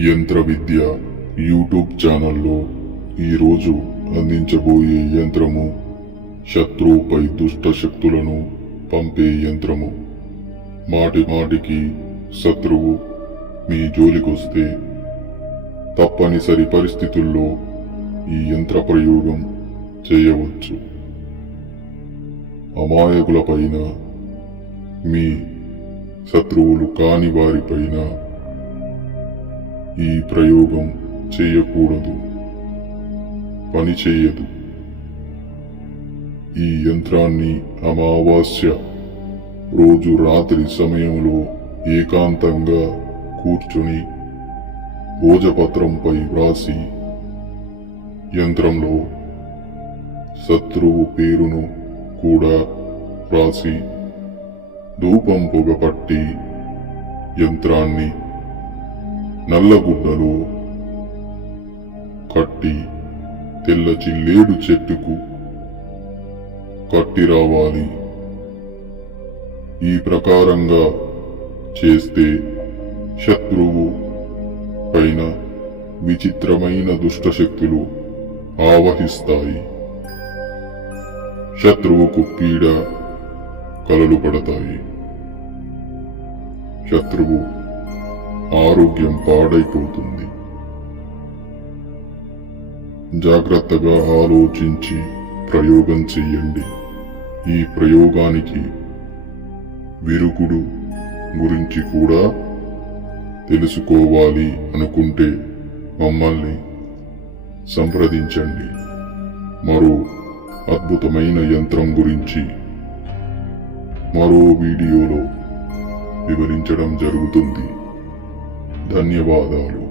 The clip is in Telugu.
యంత్ర విద్య యూట్యూబ్ ఛానల్లో ఈరోజు అందించబోయే యంత్రము శత్రువుపై దుష్ట శక్తులను పంపే యంత్రము. మాటి మాటికి శత్రువు మీ జోలికొస్తే తప్పనిసరి పరిస్థితుల్లో ఈ యంత్ర ప్రయోగం చేయవచ్చు. అమాయకులపైన, మీ శత్రువులు కాని వారిపైన ఈ ప్రయోగం చేయకూడదు, పని చేయదు. ఈ యంత్రాన్ని అమావాస్య రోజు రాత్రి సమయంలో ఏకాంతంగా కూర్చుని భోజపత్రంపై వ్రాసి యంత్రంలో శత్రువు పేరును కూడా వ్రాసి ధూపం పొగ పట్టి యంత్రాన్ని నల్లగుడ్డలో కట్టి తెల్ల చిల్లేడు చెట్టుకు కట్టి రావాలి. ఈ ప్రకారంగా చేస్తే శత్రువు పైన విచిత్రమైన దుష్టశక్తులు ఆవహిస్తాయి. శత్రువుకు పీడ కలలు పడతాయి. శత్రువు ఆరోగ్యం పాడైపోతుంది. జాగ్రత్తగా ఆలోచించి ప్రయోగం చెయ్యండి. ఈ ప్రయోగానికి విరుగుడు గురించి కూడా తెలుసుకోవాలి అనుకుంటే మమ్మల్ని సంప్రదించండి. మరో అద్భుతమైన యంత్రం గురించి మరో వీడియోలో వివరించడం జరుగుతుంది. ధన్యవాదాలు.